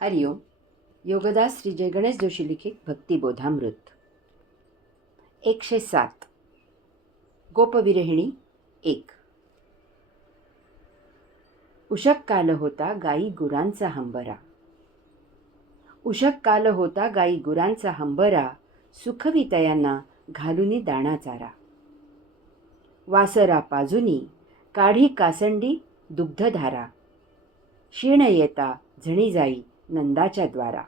हरिओम. योगदास श्री जय गणेश जोशी लिखित भक्तिबोधामृत 107. गोपविरहिणी 1. उषक काल होता गाई गुरांचा हंबरा. उषक काल होता गाई गुरांचा हंबरा, सुखवितयांना घालुनी दाणा चारा. वासरा पाजुनी काढी कासंडी दुग्धधारा, क्षीण येता झणी जाई नंदाच्या द्वारा.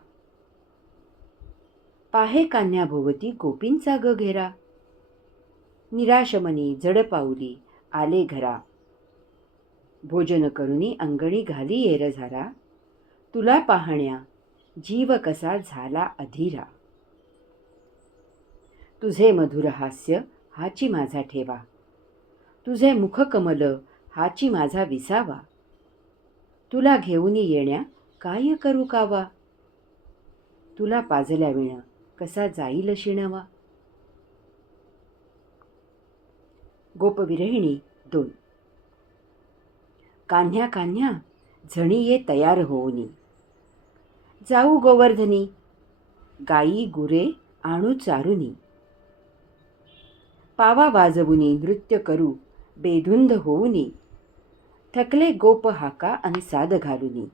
पाहे कान्ह्या भोवती गोपींचा ग घेरा, निराशमनी जड पाऊली आले घरा. भोजन करुनी अंगणी घाली येर झारा, तुला पाहण्या जीव कसा झाला अधीरा. तुझे मधुर हास्य हाची माझा ठेवा, तुझे मुखकमल हाची माझा विसावा. तुला घेऊनी येण्या काय करू कावा, तुला पाजल्या विण कसा जाईल शिणवा. गोपविरहिणी 2. कान्ह्या कान्ह्या झणी ये तयार होऊनी, जाऊ गोवर्धनी गाई गुरे आणू चारुनी. पावा वाजवुनी नृत्य करू बेधुंद होऊनी, थकले गोप हाका आणि साद घालुनी.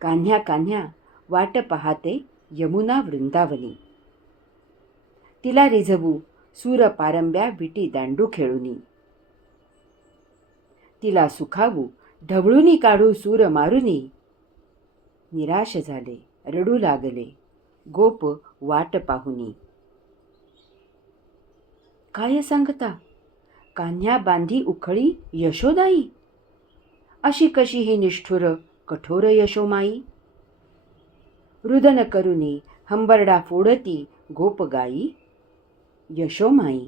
कान्ह्या कान्ह्या वाट पाहते यमुना वृंदावनी, तिला रिझवू सूर पारंब्या विटी दांडू खेळुनी. तिला सुखावू ढवळुनी काढू सूर मारुनी. निराश झाले रडू लागले गोप वाट पाहुनी. काय सांगता कान्ह्या बांधी उखळी यशोदाई, अशी कशी ही निष्ठुर कठोर यशोमाई. रुदन करुनी हंबरडा फोडती गोप गाई, यशोमाई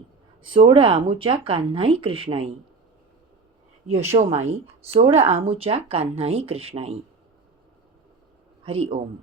सोड आमुच्या कान्हाई कृष्णाई. यशोमाई सोड आमुच्या कान्हाई कृष्णाई. हरि ओम.